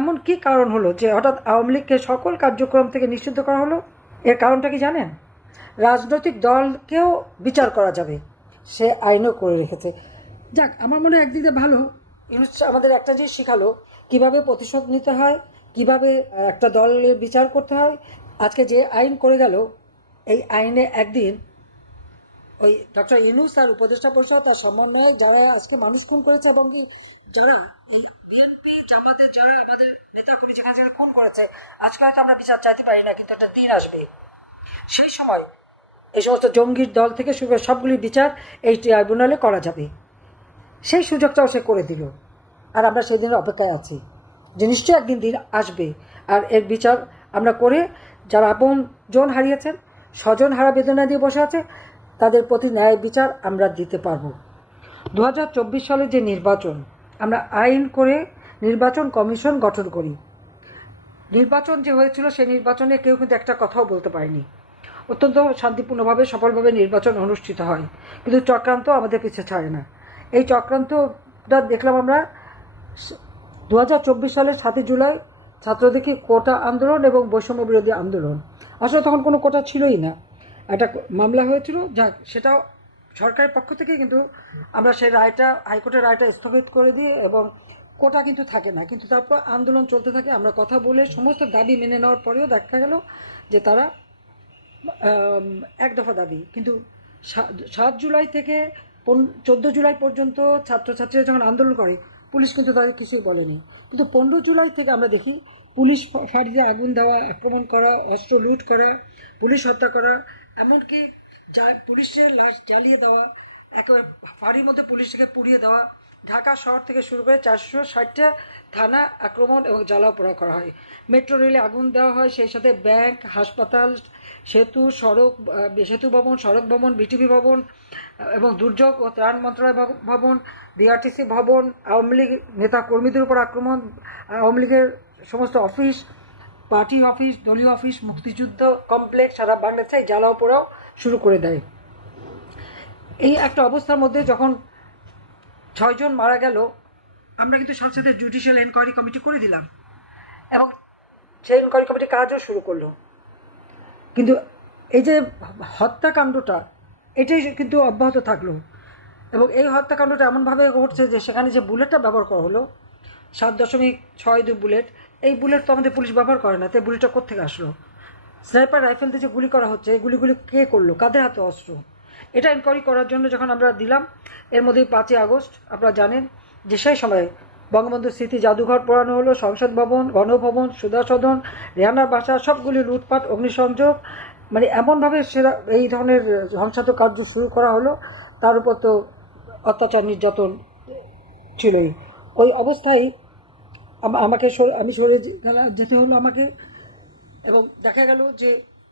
এমন কি কারণ হলো যে হঠাৎ আওয়ামী লীগকে সকল কার্যক্রম থেকে নিষিদ্ধ করা হলো? এর কারণটা কি জানেন? রাজনৈতিক দলকেও বিচার করা যাবে সে আইনও করে রেখেছে। যাক, আমার মনে হয় একদিকে ভালো, ইউনূস আমাদের একটা জিনিস শেখালো কিভাবে প্রতিশোধ নিতে হয়, কিভাবে একটা দলের বিচার করতে হয়। আজকে যে আইন করে গেল, এই আইনে একদিন ওই ডক্টর ইউনূস আর উপদেষ্টা পরিষদ তার সমন্বয়ে যারা আজকে মানুষ খুন করেছে এবং কি যারা এই বিএনপি জামাতের যারা আমাদের নেতা কর্মী যেখানে যেখানে খুন করেছে, আজকে হয়তো আমরা বিচার চাইতে পারি না, কিন্তু একটা দিন আসবে সেই সময় এই সমস্ত জঙ্গির দল থেকে শুরু করে সবগুলির বিচার এই ট্রাইব্যুনালে করা যাবে। সেই সুযোগটাও সে করে দিল, আর আমরা সেই দিনের অপেক্ষায় আছি যে নিশ্চয়ই একদিন দিন আসবে, আর এর বিচার আমরা করে যারা আপন জন হারিয়েছেন, স্বজন হারা বেদনা দিয়ে বসে আছে, তাদের প্রতি ন্যায় বিচার আমরা দিতে পারবো। 2024 সালে যে নির্বাচন, আমরা আইন করে নির্বাচন কমিশন গঠন করি। নির্বাচন যে হয়েছিল সেই নির্বাচনে কেউ কিন্তু একটা কথাও বলতে পারেনি। অত্যন্ত শান্তিপূর্ণভাবে সফলভাবে নির্বাচন অনুষ্ঠিত হয়, কিন্তু চক্রান্ত আমাদের পিছে ছাড়ে না। এই চক্রান্তটা দেখলাম আমরা 2024 সালের 7 জুলাই ছাত্রদেরকে কোটা আন্দোলন এবং বৈষম্য বিরোধী আন্দোলন। আসলে তখন কোনো কোটা ছিলই না, একটা মামলা হয়েছিল, যাক সেটাও সরকারের পক্ষ থেকে, কিন্তু আমরা সেই রায়টা, হাইকোর্টের রায়টা স্থগিত করে দিয়ে, এবং কোটা কিন্তু থাকে না, কিন্তু তারপর আন্দোলন চলতে থাকে। আমরা কথা বলে সমস্ত দাবি মেনে নেওয়ার পরেও দেখা গেল যে তারা এক দফা দাবি, কিন্তু 7 জুলাই থেকে 14 জুলাই পর্যন্ত ছাত্রছাত্রীরা যখন আন্দোলন করে, পুলিশ কিন্তু তাদের কিছুই বলেনি। কিন্তু 15 জুলাই থেকে আমরা দেখি পুলিশ ফাঁড়িতে আগুন দেওয়া, আক্রমণ করা, অস্ত্র লুট করা, পুলিশ হত্যা করা, এমনকি পুলিশের লাশ জ্বালিয়ে দেওয়া, একেবারে ফাঁড়ির মধ্যে পুলিশকে পুড়িয়ে দেওয়া। ঢাকা শহর থেকে শুরু করে 460টা থানা আক্রমণ এবং জ্বালাও পোড়া করা হয়। মেট্রো রেলে আগুন দেওয়া হয়, সেই সাথে ব্যাংক, হাসপাতাল, সেতু, সড়ক, সেতু ভবন, সড়ক ভবন, বিটিভি ভবন এবং দুর্যোগ ও ত্রাণ মন্ত্রণালয় ভবন, বিআরটিসি ভবন, আওয়ামী লীগ নেতা কর্মীদের উপর আক্রমণ, আওয়ামী লীগের সমস্ত অফিস, পার্টি অফিস, দলীয় অফিস, মুক্তিযুদ্ধ কমপ্লেক্স সারা বাংলাদেশে জ্বালাও পোড়াও শুরু করে দেয়। এই একটা অবস্থার মধ্যে যখন 6 জন মারা গেল, আমরা কিন্তু সাথে সাথে জুডিশিয়াল এনকোয়ারি কমিটি করে দিলাম, এবং সেই এনকোয়ারি কমিটি কাজও শুরু করলো। কিন্তু এই যে হত্যাকাণ্ডটা, এটাই কিন্তু অব্যাহত থাকলো, এবং এই হত্যাকাণ্ডটা এমনভাবে ঘটছে যে সেখানে যে বুলেটটা ব্যবহার করা হলো 7.62 বুলেট, এই বুলেট তো আমাদের পুলিশ ব্যবহার করে না, তাই বুলেটটা কোত্থেকে আসলো? স্নাইপার রাইফেল দিয়ে যে গুলি করা হচ্ছে, এই গুলিগুলি কে করলো, কাদের হাতে অস্ত্র? এটা এনকোয়ারি করার জন্য যখন আমরা দিলাম, এর মধ্যেই 5ই আগস্ট আপনারা জানেন যে সেই সময় বঙ্গবন্ধু স্মৃতি জাদুঘর পোড়ানো হলো, সংসদ ভবন, গণভবন, সুধা সদন, রেহানার বাসা, সবগুলি লুটপাট, অগ্নিসংযোগ, মানে এমনভাবে সেরা এই ধরনের ধ্বংসাত্মক কার্য শুরু করা হলো। তার উপর তো অত্যাচার নির্যাতন ছিলই। ওই অবস্থায় আমাকে আমি সরে যেতে হলো আমাকে, এবং দেখা গেল যে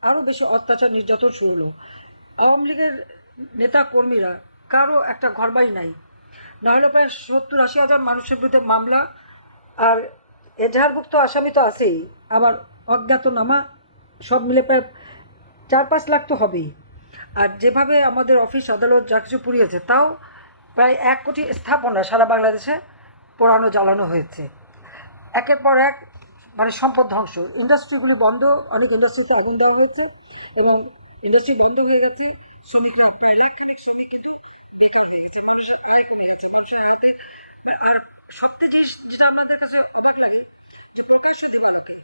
আরও বেশি অত্যাচার নির্যাতন শুরু হলো। আওয়ামী লীগের নেতা কর্মীরা কারো একটা ঘরবাড়ি নাই, নাহলে প্রায় 70-80 হাজার মানুষের বিরুদ্ধে মামলা, আর এজাহারভুক্ত আসামি তো আছেই, আবার অজ্ঞাতনামা, সব মিলে প্রায় 4-5 লাখ তো হবেই। আর যেভাবে আমাদের অফিস আদালত যা কিছু পুড়িয়েছে, তাও প্রায় 1 কোটি স্থাপনা সারা বাংলাদেশে পোড়ানো জ্বালানো হয়েছে। একের পর এক মানে সম্পদ ধ্বংস, ইন্ডাস্ট্রিগুলি বন্ধ, অনেক ইন্ডাস্ট্রিতে আগুন দেওয়া হয়েছে এবং ইন্ডাস্ট্রি বন্ধ হয়ে গেছে। শ্রমিকরা প্রায় লাখ শ্রমিক কিন্তু বেকার হয়ে গেছে, মানুষের আয় কমে গেছে, মানুষের হাতে। আর সবচেয়ে যেটা আমাদের কাছে অবাক লাগে যে প্রকাশ্য দেবালোকে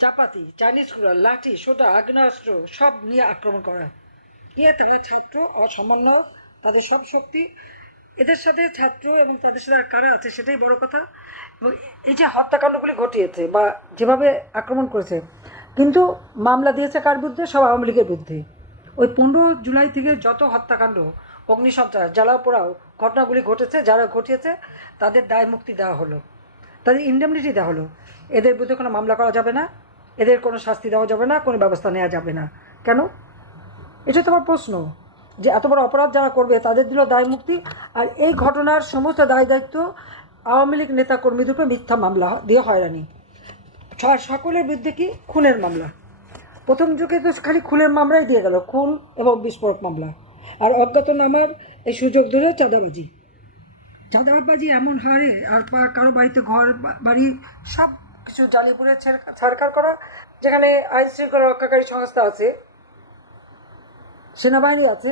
চাপাতি, চাইনিজ কুড়াল, লাঠি, সোটা, আগ্নেয়াস্ত্র সব নিয়ে আক্রমণ করা। তারা ছাত্র অসামান্য, তাদের সব শক্তি, এদের সাথে ছাত্র এবং তাদের সাথে কারা আছে সেটাই বড় কথা। এবং এই যে হত্যাকাণ্ডগুলি ঘটিয়েছে বা যেভাবে আক্রমণ করেছে, কিন্তু মামলা দিয়েছে কার বিরুদ্ধে? সব আওয়ামী লীগের বিরুদ্ধে। ওই 15 জুলাই থেকে যত হত্যাকাণ্ড, অগ্নিসন্ত্রাস, জ্বালাও পোড়াও ঘটনাগুলি ঘটেছে, যারা ঘটিয়েছে তাদের দায় মুক্তি দেওয়া হলো, তাদের ইন্ডেমনিটি দেওয়া হলো। এদের বিরুদ্ধে কোনো মামলা করা যাবে না, এদের কোনো শাস্তি দেওয়া যাবে না, কোনো ব্যবস্থা নেওয়া যাবে না। কেন? এটা তো আমার প্রশ্ন, যে এত বড় অপরাধ যারা করবে তাদের দিল দায় মুক্তি, আর এই ঘটনার সমস্ত দায় দায়িত্ব আওয়ামী লীগ নেতা কর্মীদের উপরে মিথ্যা মামলা দিয়ে হয়রানি। সকলের বিরুদ্ধে কি? খুনের মামলা। প্রথম যুগে তো খালি খুনের মামলাই দিয়ে গেল, খুন এবং বিস্ফোরক মামলা, আর অজ্ঞাতনামার এই সুযোগ ধরে চাঁদাবাজি। চাঁদাবাজি এমন হারে, আর কারো বাড়িতে ঘর বাড়ি সব কিছু জ্বালিয়ে পুড়ে ছাড়খাড় করা, যেখানে আইন শৃঙ্খলা রক্ষাকারী সংস্থা আছে, সেনাবাহিনী আছে,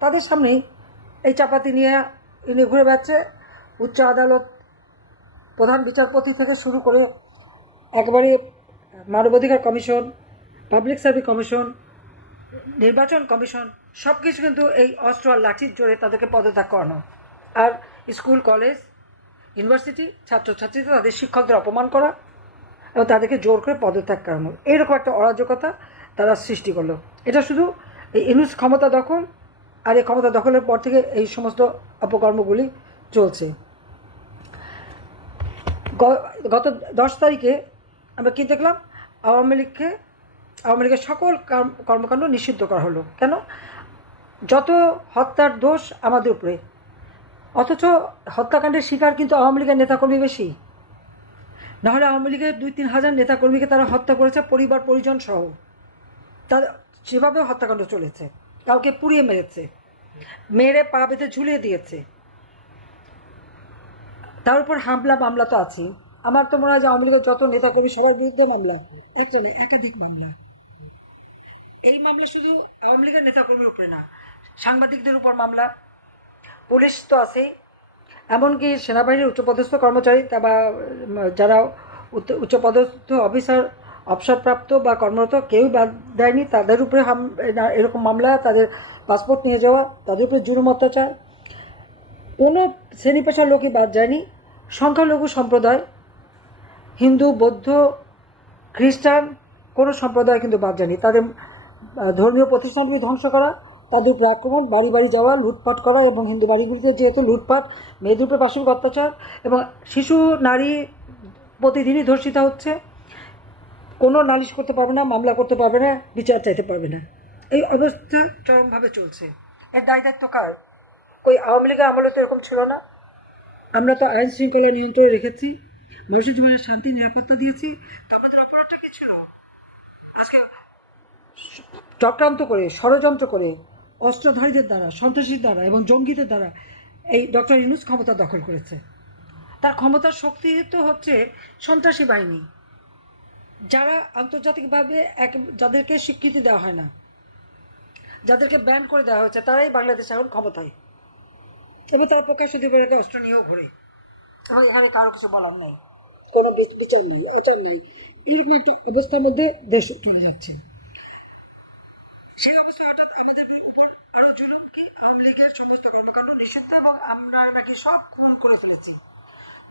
তাদের সামনেই এই চাপাতি নিয়ে ইনি ঘুরে বেড়াচ্ছে। উচ্চ আদালত, প্রধান বিচারপতি থেকে শুরু করে একবারে মানবাধিকার কমিশন, পাবলিক সার্ভিস কমিশন, নির্বাচন কমিশন, সব কিছু কিন্তু এই অস্ত্র আর লাঠির জোরে তাদেরকে পদত্যাগ করানো। আর স্কুল, কলেজ, ইউনিভার্সিটি, ছাত্রছাত্রীদের তাদের শিক্ষকদের অপমান করা এবং তাদেরকে জোর করে পদত্যাগ করানো, এইরকম একটা অরাজকতা তারা সৃষ্টি করলো। এটা শুধু এই ইউনূস ক্ষমতা দখল, আর এই ক্ষমতা দখলের পর থেকে এই সমস্ত অপকর্মগুলি চলছে। গত 10 তারিখে আমরা কী দেখলাম? আওয়ামী লীগের সকল কর্মকাণ্ড নিষিদ্ধ করা হলো। কেন? যত হত্যার দোষ আমাদের উপরে, অথচ হত্যাকাণ্ডের শিকার কিন্তু আওয়ামী লীগের নেতাকর্মী বেশি। নাহলে আওয়ামী লীগের 2-3 হাজার নেতাকর্মীকে তারা হত্যা করেছে, পরিবার পরিজন সহ। তাদের সেভাবেও হত্যাকাণ্ড চলেছে। কাউকে পুড়িয়ে মেরেছে, মেরে পা বেঁধে ঝুলিয়ে দিয়েছে। তার উপর হামলা মামলা তো আছে। আমার তো মনে হয় যে আওয়ামী লীগের যত নেতাকর্মী সবার বিরুদ্ধে মামলা, একটা নয়, একাধিক মামলা। এই মামলা শুধু আওয়ামী লীগের নেতাকর্মীর উপরে না, সাংবাদিকদের উপর মামলা, পুলিশ তো আছেই, এমনকি সেনাবাহিনীর উচ্চপদস্থ কর্মচারী বা যারা উচ্চপদস্থ অফিসার, অবসরপ্রাপ্ত বা কর্মরত কেউই বাদ দেয়নি। তাদের উপরে এরকম মামলা, তাদের পাসপোর্ট নিয়ে যাওয়া, তাদের উপরে জুলুম অত্যাচার, কোনো শ্রেণী পেশার লোকই বাদ যায়নি। সংখ্যালঘু সম্প্রদায়, হিন্দু, বৌদ্ধ, খ্রিস্টান, কোনো সম্প্রদায় কিন্তু বাদ যায়নি। তাদের ধর্মীয় প্রতিষ্ঠানগুলি ধ্বংস করা, তাদের উপরে আক্রমণ, বাড়ি বাড়ি যাওয়া, লুটপাট করা, এবং হিন্দু বাড়িগুলিতে যেহেতু লুটপাট, মেয়েদের উপরে পাশবিক অত্যাচার, এবং শিশু নারী প্রতিদিনই ধর্ষিতা হচ্ছে। কোনো নালিশ করতে পারবে না, মামলা করতে পারবে না, বিচার চাইতে পারবে না। এই অবস্থা চরমভাবে চলছে। এর দায়িত্ব কার? কই আওয়ামী লীগের আমলে তো এরকম ছিল না। আমরা তো আইন শৃঙ্খলা নিয়ন্ত্রণে রেখেছি, মানুষের জীবনের শান্তি নিরাপত্তা দিয়েছি। তো আমাদের অপরাধটা কি ছিল? আজকে চক্রান্ত করে, ষড়যন্ত্র করে, অস্ত্রধারীদের দ্বারা, সন্ত্রাসীর দ্বারা এবং জঙ্গিদের দ্বারা এই ডক্টর ইউনূস ক্ষমতা দখল করেছে। তার ক্ষমতার শক্তি তো হচ্ছে সন্ত্রাসী বাহিনী, যারা আন্তর্জাতিকভাবে যাদেরকে স্বীকৃতি দেওয়া হয় না, যাদেরকে ব্যান করে দেওয়া হয়েছে, তারাই বাংলাদেশ এখন ক্ষমতায়, এবং তারা প্রকাশ্য দিবসকে অস্ত্র নিয়েও ঘোরে। এবং এখানে কারো কিছু বলার নেই, কোনো বিচার নেই, আচার নেই। এরকম একটা অবস্থার মধ্যে দেশ চলে যাচ্ছে। সেই অবস্থা হঠাৎ আমাদের আরো জুলুম কি আওয়ামী লীগের সমস্ত কর্মকাণ্ড নিষিদ্ধ, এবং আমরা নাকি সব গ্রহণ করে ফেলেছি।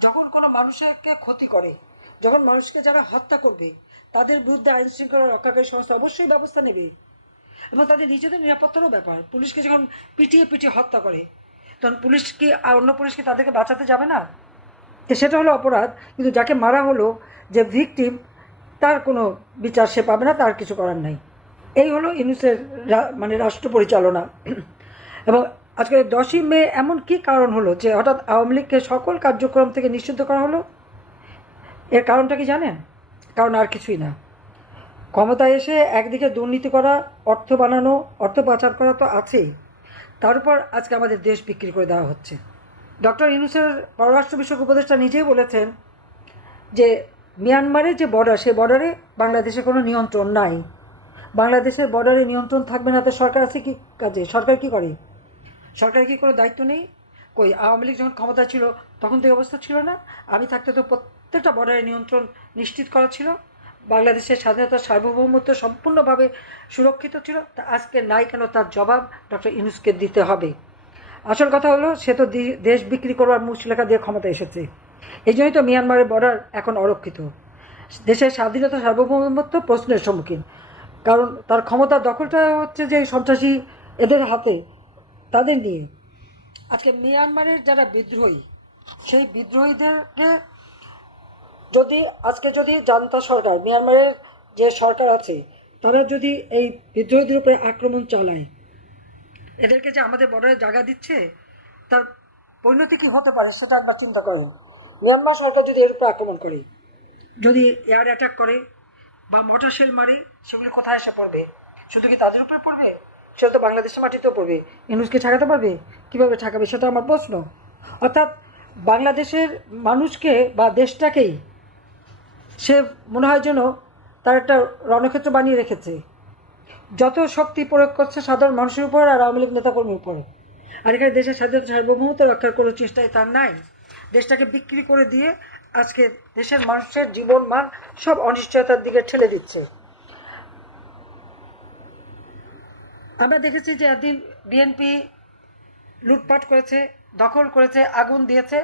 যখন কোনো মানুষকে ক্ষতি করে, যখন মানুষকে যারা হত্যা করবে, তাদের বিরুদ্ধে আইন শৃঙ্খলা রক্ষাকারী সংস্থা অবশ্যই ব্যবস্থা নেবে, এবং তাদের নিজেদের নিরাপত্তারও ব্যাপার। পুলিশকে যখন পিটিয়ে পিটিয়ে হত্যা করে, তখন পুলিশ কি আর অন্য পুলিশ কি তাদেরকে বাঁচাতে যাবে না? তো সেটা হলো অপরাধ। কিন্তু যাকে মারা হলো, যে ভিকটিম, তার কোনো বিচার সে পাবে না, তার কিছু করার নাই। এই হলো ইউনূসের মানে রাষ্ট্র পরিচালনা। এবং আজকে 10ই মে এমন কি কারণ হলো যে হঠাৎ আওয়ামী লীগকে সকল কার্যক্রম থেকে নিষিদ্ধ করা হলো? এর কারণটা কি জানেন? কারণ আর কিছুই না, ক্ষমতায় এসে একদিকে দুর্নীতি করা, অর্থ বানানো, অর্থ পাচার করা তো আছেই, তার উপর আজকে আমাদের দেশ বিক্রি করে দেওয়া হচ্ছে। ডক্টর ইউনূসের পররাষ্ট্র বিষয়ক উপদেষ্টা নিজেই বলেছেন যে মিয়ানমারের যে বর্ডার, সেই বর্ডারে বাংলাদেশের কোনো নিয়ন্ত্রণ নাই। বাংলাদেশের বর্ডারে নিয়ন্ত্রণ থাকবে না তো সরকার আছে কি কাজে? সরকার কি করে? সরকারের কি কোনো দায়িত্ব নেই? কই আওয়ামী লীগ যখন ক্ষমতা ছিল তখন তো এই অবস্থা ছিল না? আমি থাকতে তো প্রত্যেকটা বর্ডারে নিয়ন্ত্রণ নিশ্চিত করা ছিল, বাংলাদেশের স্বাধীনতা সার্বভৌমত্ব সম্পূর্ণভাবে সুরক্ষিত ছিল। তা আজকে নাই কেন? তার জবাব ডক্টর ইউনূসকে দিতে হবে। আসল কথা হলো, সে তো দেশ বিক্রি করবার মুচলেখা দিয়ে ক্ষমতা এসেছে। এই জন্যই তো মিয়ানমারের বর্ডার এখন অরক্ষিত। দেশের স্বাধীনতা সার্বভৌমত্ব প্রশ্নের সম্মুখীন, কারণ তার ক্ষমতার দখলটা হচ্ছে যে সন্ত্রাসী এদের হাতে, তাদের নিয়ে। আজকে মিয়ানমারের যারা বিদ্রোহী, সেই বিদ্রোহীদেরকে যদি জান্তা সরকার, মিয়ানমারের যে সরকার আছে, তারা যদি এই বিদ্রোহীদের উপরে আক্রমণ চালায়, এদেরকে যে আমাদের বর্ডারে জায়গা দিচ্ছে, তার পরিণতি কী হতে পারে সেটা একবার চিন্তা করেন। মিয়ানমার সরকার যদি এর উপরে আক্রমণ করে, যদি এয়ার অ্যাটাক করে বা মোটর শেল মারে, সেগুলি কোথায় এসে পড়বে? শুধু কি তাদের উপরে পড়বে? সেটা তো বাংলাদেশের মাটিতেও পড়বে। ইউনূসকে ঠেকাতে পারবে? কীভাবে ঠেকাবে সেটা আমার প্রশ্ন। অর্থাৎ বাংলাদেশের মানুষকে বা দেশটাকেই সে মনে হয় যেন তার একটা রণক্ষেত্র বানিয়ে রেখেছে। যত শক্তি প্রয়োগ করছে সাধারণ মানুষের উপর আর আওয়ামী লীগ নেতাকর্মীর উপরে। আর এখানে দেশের স্বাধীনতা সার্বভৌমত্ব রক্ষার কোনো চেষ্টাই তার নাই। দেশটাকে বিক্রি করে দিয়ে আজকে দেশের মানুষের জীবন মান সব অনিশ্চয়তার দিকে ঠেলে দিচ্ছে। আমরা দেখেছি যে একদিন বিএনপি লুটপাট করেছে, দখল করেছে, আগুন দিয়েছে।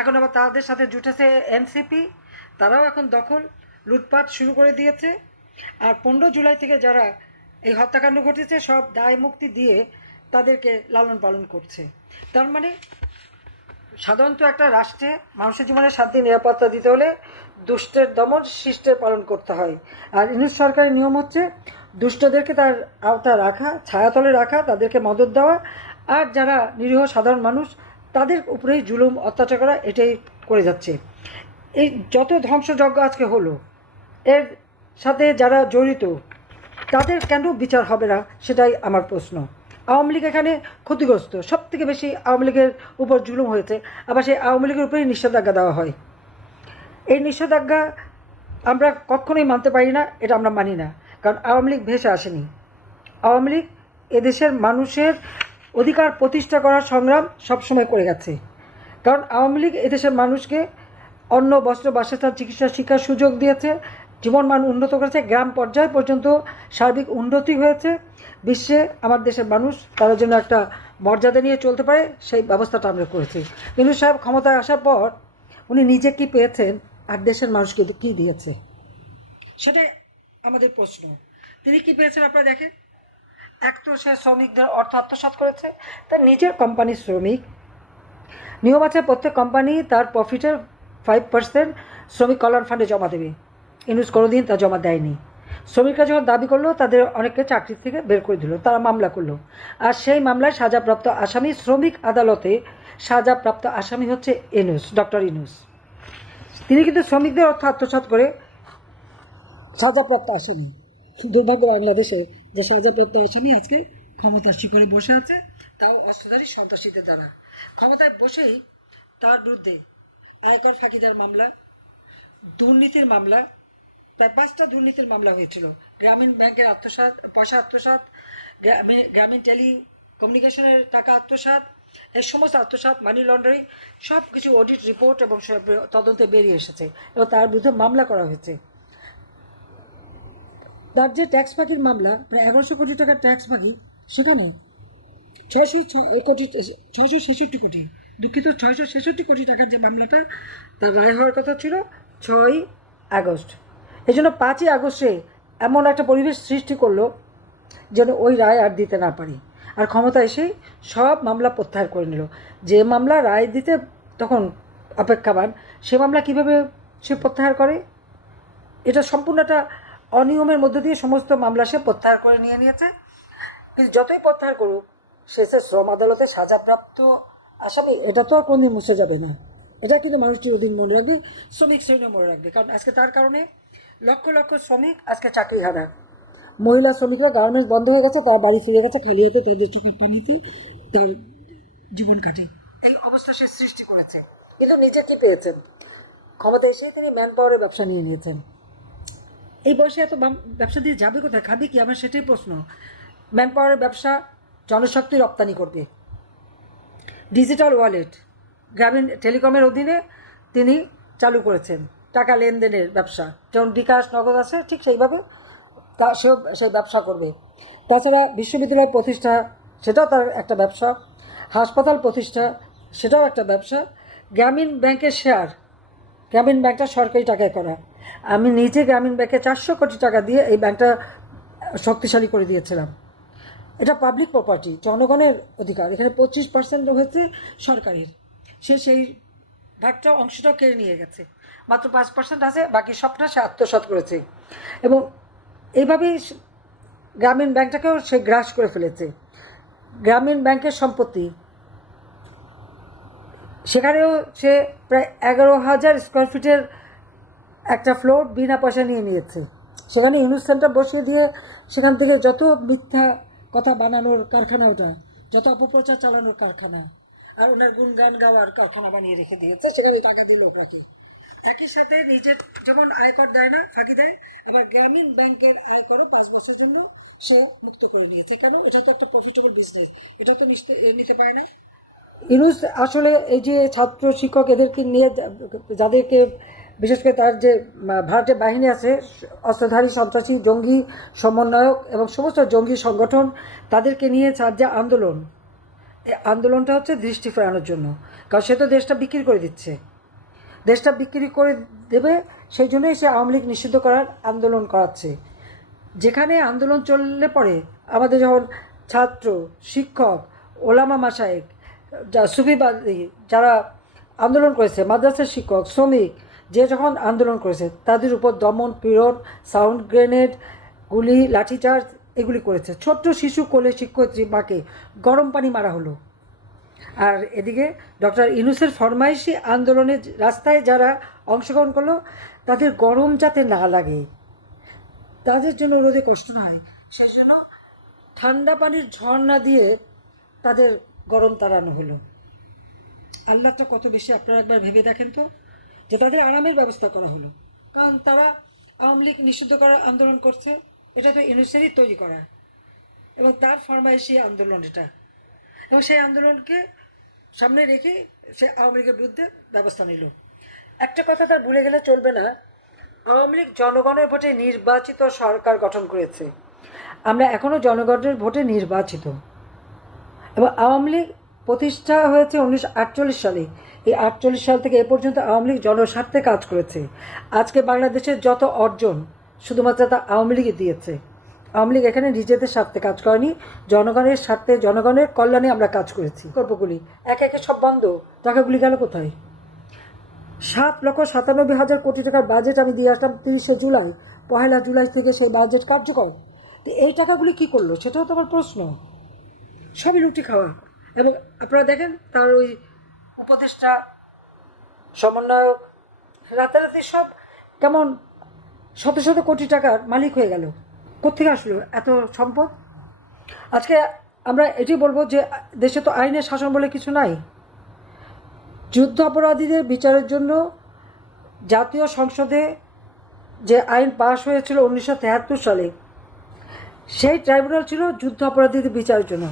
এখন আবার তাদের সাথে জুটেছে এনসিপি, তারাও এখন দখল লুটপাট শুরু করে দিয়েছে। আর 15 জুলাই থেকে যারা এই হত্যাকাণ্ড ঘটেছে সব দায় মুক্তি দিয়ে তাদেরকে লালন পালন করছে। তার মানে সাধারণত একটা রাষ্ট্রে মানুষের জীবনে শান্তি নিরাপত্তা দিতে হলে দুষ্টের দমন শিষ্টের পালন করতে হয়। আর ইউনিট সরকারের নিয়ম হচ্ছে দুষ্টদেরকে তার আওতায় রাখা, ছায়াতলে রাখা, তাদেরকে মদত দেওয়া, আর যারা নিরীহ সাধারণ মানুষ তাদের উপরেই জুলুম অত্যাচার করা, এটাই করে যাচ্ছে। এই যত ধ্বংসযজ্ঞ আজকে হলো এর সাথে যারা জড়িত তাদের কেন বিচার হবে না, সেটাই আমার প্রশ্ন। আওয়ামী লীগ এখানে ক্ষতিগ্রস্ত, সব থেকে বেশি আওয়ামী লীগের উপর জুলুম হয়েছে। আবার সেই আওয়ামী লীগের উপরেই নিষেধাজ্ঞা দেওয়া হয়। এই নিষেধাজ্ঞা আমরা কখনোই মানতে পারি না, এটা আমরা মানি না। কারণ আওয়ামী লীগ ভেসে আসেনি। আওয়ামী লীগ এদেশের মানুষের অধিকার প্রতিষ্ঠা করার সংগ্রাম সবসময় করে গেছে। কারণ আওয়ামী লীগ এদেশের মানুষকে অন্ন, বস্ত্র, বাসস্থান, চিকিৎসা, শিক্ষার সুযোগ দিয়েছে, জীবনমান উন্নত করেছে, গ্রাম পর্যায় পর্যন্ত সার্বিক উন্নতি হয়েছে। বিশ্বে আমার দেশের মানুষ তারা জন্য একটা মর্যাদা নিয়ে চলতে পারে, সেই ব্যবস্থাটা আমরা করেছি। কিন্তু সাহেব ক্ষমতায় আসার পর উনি নিজে কি পেয়েছেন আর দেশের মানুষকে কী দিয়েছে, সেটাই আমাদের প্রশ্ন। তিনি কি পেয়েছেন আপনারা দেখেন। এক তো সে শ্রমিকদের অর্থ আত্মসাৎ করেছে, তার নিজের কোম্পানির শ্রমিক। নিয়ম আছে প্রত্যেক কোম্পানি তার প্রফিটের 5% শ্রমিক কল্যাণ ফান্ডে জমা দেবে। ইউনুস কোনোদিন তা জমা দেয়নি। শ্রমিকরা যখন দাবি করলো তাদের অনেককে চাকরি থেকে বের করে দিল, তারা মামলা করলো। আর সেই মামলায় সাজাপ্রাপ্ত আসামি, শ্রমিক আদালতে সাজাপ্রাপ্ত আসামি হচ্ছে ইউনুস, ডক্টর ইউনুস। তিনি কিন্তু শ্রমিকদের অর্থ আত্মসাৎ করে সাজাপ্রাপ্ত আসামি। দুর্ভাগ্য বাংলাদেশে যে সাজাপ্রাপ্ত আসামি আজকে ক্ষমতার শিখরে বসে আছে, তাও অস্ত্রধারী সন্ত্রাসীদের দ্বারা। ক্ষমতায় বসেই তার বিরুদ্ধে আয়কর ফাঁকিদার মামলা, দুর্নীতির মামলা, প্রায় 5টা দুর্নীতির মামলা হয়েছিল। গ্রামীণ ব্যাংকের আত্মসাৎ, পয়সা আত্মসাৎ, গ্রামীণ টেলি কমিউনিকেশনের টাকা আত্মসাৎ, এই সমস্ত আত্মসাৎ, মানি লন্ডারিং, সব কিছু অডিট রিপোর্ট এবং তদন্তে বেরিয়ে এসেছে এবং তার বিরুদ্ধে মামলা করা হয়েছে। তার যে ট্যাক্স ফাঁকির মামলা, প্রায় 1100 কোটি টাকার ট্যাক্স ফাঁকি, সেখানে 666 কোটি, দুঃখিত 666 কোটি টাকার যে মামলাটা, তার রায় হওয়ার কথা ছিল 6ই আগস্ট। এই জন্য 5ই আগস্টে এমন একটা পরিবেশ সৃষ্টি করলো যেন ওই রায় আর দিতে না পারি। আর ক্ষমতা এসেই সব মামলা প্রত্যাহার করে নিল। যে মামলা রায় দিতে তখন অপেক্ষাবান, সে মামলা কিভাবে সে প্রত্যাহার করে? এটা সম্পূর্ণ একটা অনিয়মের মধ্যে দিয়ে সমস্ত মামলা সে প্রত্যাহার করে নিয়েছে। কিন্তু যতই প্রত্যাহার করুক, শেষে শ্রম আদালতে সাজাপ্রাপ্ত আসামি, এটা তো আর কোনদিন মুছে যাবে না। এটা কিন্তু মানুষ চিরদিন মনে রাখবে, শ্রমিক শ্রেণীও মনে রাখবে। কারণ আজকে তার কারণে লক্ষ লক্ষ শ্রমিক আজকে চাকরি হারা। মহিলা শ্রমিকরা গার্মেন্টস বন্ধ হয়ে গেছে, তারা বাড়ি ফিরে গেছে খালি হাতে, তাদের চোখের পানিতে তার জীবন কাটে। এই অবস্থা সে সৃষ্টি করেছে। কিন্তু নিজে কি পেয়েছেন? ক্ষমতা এসে তিনি ম্যান পাওয়ারের ব্যবসা নিয়ে নিয়েছেন। এই বয়সে এত ব্যবসা দিয়ে যাবে কোথায়, খাবে কি? আমার সেটাই প্রশ্ন। ম্যান পাওয়ারের ব্যবসা জনশক্তি রপ্তানি করবে। ডিজিটাল ওয়ালেট গ্রামীণ টেলিকমের অধীনে তিনি চালু করেছেন, টাকা লেনদেনের ব্যবসা। যেমন বিকাশ, নগদ আছে, ঠিক সেইভাবে সেও সেই ব্যবসা করবে। তাছাড়া বিশ্ববিদ্যালয় প্রতিষ্ঠা, সেটাও তার একটা ব্যবসা। হাসপাতাল প্রতিষ্ঠা, সেটাও একটা ব্যবসা। গ্রামীণ ব্যাংকের শেয়ার, গ্রামীণ ব্যাংকটা সরকারি টাকায় করা। আমি নিজে গ্রামীণ ব্যাংকে 400 কোটি টাকা দিয়ে এই ব্যাংকটা শক্তিশালী করে দিয়েছিলাম। এটা পাবলিক প্রপার্টি, জনগণের অধিকার। এখানে 25% হয়েছে সরকারের, সে সেই ভাগটা অংশটাও কেড়ে নিয়ে গেছে। মাত্র 5% আছে, বাকি সবটা সে আত্মসাৎ করেছে। এবং এইভাবেই গ্রামীণ ব্যাংকটাকেও সে গ্রাস করে ফেলেছে। গ্রামীণ ব্যাংকের সম্পত্তি, সেখানেও সে প্রায় 11,000 স্কোয়ার ফিটের একটা ফ্লোর বিনা পয়সা নিয়ে নিয়েছে। সেখানে ইউনিট সেন্টার বসিয়ে দিয়ে সেখান থেকে যত মিথ্যা কথা বানানোর কারখানা, ওটা যত অপপ্রচার চালানোর কারখানা, আর ওনার গুণগান গাওয়ার কারখানা বানিয়ে রেখে দিয়েছে, সেখানে টাকা দিল ওনাকে। একই সাথে নিজের যেমন আয়কর দেয় না, ফাঁকি দেয়, আবার গ্রামীণ ব্যাংকের আয়করও 5 বছরের জন্য সে মুক্ত করে দিয়েছে। কেন? এটা তো একটা প্রফিটেবল বিজনেস, এটা তো নিতে পারে না। ইউনুস আসলে এই যে ছাত্র শিক্ষক এদেরকে নিয়ে যাদেরকে বিশেষ করে তার যে ভারতের বাহিনী আছে, অস্ত্রধারী সন্ত্রাসী জঙ্গি সমন্বয়ক এবং সমস্ত জঙ্গি সংগঠন, তাদেরকে নিয়ে তার যে আন্দোলন, এই আন্দোলনটা হচ্ছে দৃষ্টি ফেরানোর জন্য। কারণ সে তো দেশটা বিক্রি করে দিচ্ছে, দেশটা বিক্রি করে দেবে, সেই জন্যই সে আওয়ামী লীগ নিষিদ্ধ করার আন্দোলন করাচ্ছে। যেখানে আন্দোলন চললে পরে আমাদের যখন ছাত্র শিক্ষক ওলামা মাশায়েখ সুফিবাদী যারা আন্দোলন করেছে, মাদ্রাসার শিক্ষক শ্রমিক যে যখন আন্দোলন করেছে, তাদের উপর দমন পীড়ন, সাউন্ড গ্রেনেড, গুলি, লাঠিচার্জ এগুলি করেছে। ছোট্ট শিশু কোলে শিক্ষয়িত্রী মাকে গরম পানি মারা হলো। আর এদিকে ডক্টর ইউনূসের ফরমাইশি আন্দোলনের রাস্তায় যারা অংশগ্রহণ করলো, তাদের গরম যাতে না লাগে, তাদের জন্য রোদে কষ্ট না হয়, সেই জন্য ঠান্ডা পানির ঝর্ণা দিয়ে তাদের গরম তাড়ানো হলো। আল্লাহটা কত বেশি আপনারা একবার ভেবে দেখেন তো, যে তাদের আরামের ব্যবস্থা করা হলো। কারণ তারা আওয়ামী লীগ নিষিদ্ধ করার আন্দোলন করছে, এটা তো ইউনূসেরই তৈরি করা এবং তার ফরমাইশি আন্দোলন এটা, এবং সেই আন্দোলনকে সামনে রেখে সে আওয়ামী লীগের বিরুদ্ধে ব্যবস্থা নিল। একটা কথা তার ভুলে গেলে চলবে না, আওয়ামী লীগ জনগণের ভোটে নির্বাচিত সরকার গঠন করেছে। আমরা এখনও জনগণের ভোটে নির্বাচিত, এবং আওয়ামী লীগ প্রতিষ্ঠা হয়েছে 1948 সালে। এই 48 সাল থেকে এ পর্যন্ত আওয়ামী লীগ জনস্বার্থে কাজ করেছে। আজকে বাংলাদেশের যত অর্জন শুধুমাত্র তা আওয়ামী লীগই দিয়েছে। আওয়ামী লীগ এখানে নিজেদের স্বার্থে কাজ করেনি, জনগণের স্বার্থে, জনগণের কল্যাণে আমরা কাজ করেছি। প্রকল্পগুলি একে একে সব বন্ধ, টাকাগুলি গেল কোথায়? 7,97,000 কোটি টাকার বাজেট আমি দিয়ে আসলাম 30শে জুলাই, 1 জুলাই থেকে সেই বাজেট কার্যকর। তো এই টাকাগুলি কী করলো, সেটাও তো আমার প্রশ্ন। সবই রুটি খাওয়া। এবং আপনারা দেখেন তার ওই উপদেষ্টা সমন্বয়ক রাতারাতি সব কেমন শত শত কোটি টাকার মালিক হয়ে গেল। কোত্থেকে আসলো এত সম্পদ? আজকে আমরা এটি বলবো যে দেশে তো আইনের শাসন বলে কিছু নাই। যুদ্ধ অপরাধীদের বিচারের জন্য জাতীয় সংসদে যে আইন পাশ হয়েছিল 1973 সালে, সেই ট্রাইব্যুনাল ছিল যুদ্ধ অপরাধীদের বিচারের জন্য।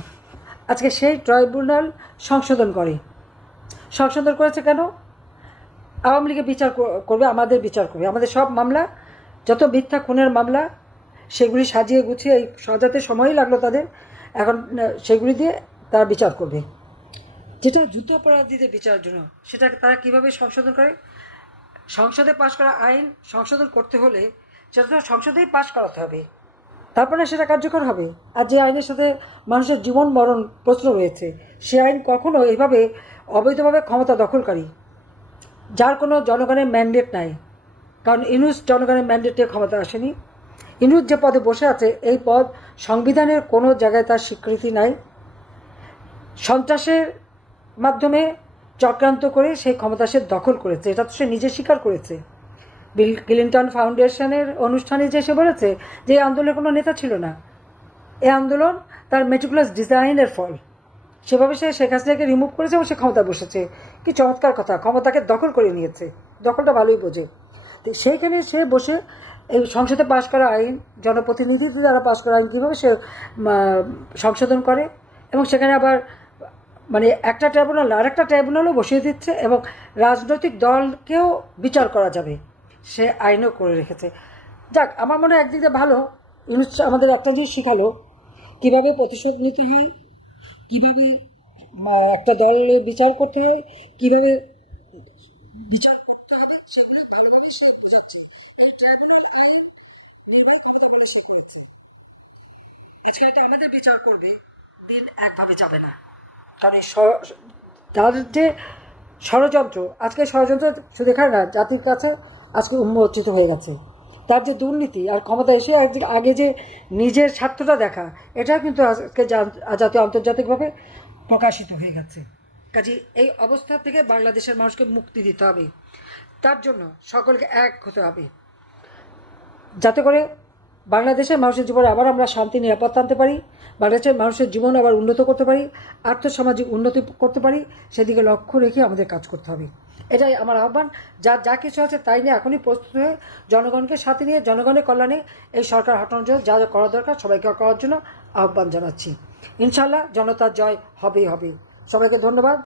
আজকে সেই ট্রাইব্যুনাল সংশোধন করেছে কেন? আওয়ামী লীগের বিচার করবে, আমাদের বিচার করবে। আমাদের সব মামলা, যত মিথ্যা খুনের মামলা, সেগুলি সাজিয়ে গুছিয়ে এই সাজাতে সময়ই লাগলো তাদের, এখন সেগুলি দিয়ে তারা বিচার করবে। যেটা যুদ্ধ অপরাধীদের বিচারের জন্য, সেটা তারা কীভাবে সংশোধন করে? সংসদে পাশ করা আইন সংশোধন করতে হলে সেটা সংসদেই পাশ করাতে হবে, তারপরে সেটা কার্যকর হবে। আর যে আইনের সাথে মানুষের জীবন মরণ প্রশ্ন রয়েছে, সে আইন কখনো এইভাবে অবৈধভাবে ক্ষমতা দখলকারী, যার কোনো জনগণের ম্যান্ডেট নাই। কারণ ইউনূস জনগণের ম্যান্ডেটে ক্ষমতা আসেনি। ইউনূস যে পদে বসে আছে, এই পদ সংবিধানের কোনো জায়গায় তার স্বীকৃতি নাই। সন্ত্রাসের মাধ্যমে চক্রান্ত করে সেই ক্ষমতা সে দখল করেছে, এটা তো সে নিজে স্বীকার করেছে। বিল ক্লিন্টন ফাউন্ডেশনের অনুষ্ঠানে যে সে বলেছে যে এই আন্দোলনের কোনো নেতা ছিল না, এই আন্দোলন তার মেটিকুলাস ডিজাইনের ফল। সেভাবে সে শেখ হাসিনাকে রিমুভ করেছে এবং সে ক্ষমতা বসেছে। কি চমৎকার কথা, ক্ষমতাকে দখল করে নিয়েছে, দখলটা ভালোই বোঝে। তো সেইখানে সে বসে এই সংসদে পাশ করা আইন, জনপ্রতিনিধিদের দ্বারা পাশ করা আইন কীভাবে সে সংশোধন করে, এবং সেখানে আবার মানে একটা ট্রাইব্যুনাল আর একটা ট্রাইব্যুনালও বসিয়ে দিচ্ছে, এবং রাজনৈতিক দলকেও বিচার করা যাবে সে আইনও করে রেখেছে। যাক, আমার মনে হয় একদিক দিয়ে ভালো, ইউনূস আমাদের একটা জিনিস শেখালো কীভাবে প্রতিশোধ নিতে হয়, কীভাবে একটা দলের বিচার করতে হয়, কীভাবে বিচার করতে হবে, সেগুলো ভালোভাবে সে বুঝাচ্ছে। ট্রাইব্যুনাল আইন নির্বাহী ক্ষমতা বলে সে করেছে। আজকে এটা আমাদের বিচার করবে, দিন একভাবে যাবে না। কারণ তার যে ষড়যন্ত্র, আজকে ষড়যন্ত্র শুধু এখানে না, জাতির কাছে আজকে উন্মোচিত হয়ে গেছে। তার যে দুর্নীতি আর ক্ষমতা এসে আগে যে নিজের স্বার্থটা দেখা, এটা কিন্তু আজকে জাতীয় আন্তর্জাতিকভাবে প্রকাশিত হয়ে গেছে। কাজে এই অবস্থা থেকে বাংলাদেশের মানুষকে মুক্তি দিতে হবে। তার জন্য সকলকে এক হতে হবে, যাতে করে বাংলাদেশের মানুষের জীবনে আবার আমরা শান্তি নিরাপত্তা আনতে পারি, বাংলাদেশের মানুষের জীবন আবার উন্নত করতে পারি, আর্থসামাজিক উন্নতি করতে পারি, সেদিকে লক্ষ্য রেখে আমাদের কাজ করতে হবে। এটাই আমার আহ্বান। যা কিছু আছে তাই নিয়ে এখনই প্রস্তুত হয়ে জনগণকে সাথে নিয়ে জনগণের কল্যাণে এই সরকার হটানোর জন্য যা করা দরকার সবাইকে করার জন্য আহ্বান জানাচ্ছি। ইনশাআল্লাহ জনতার জয় হবেই হবে। সবাইকে ধন্যবাদ।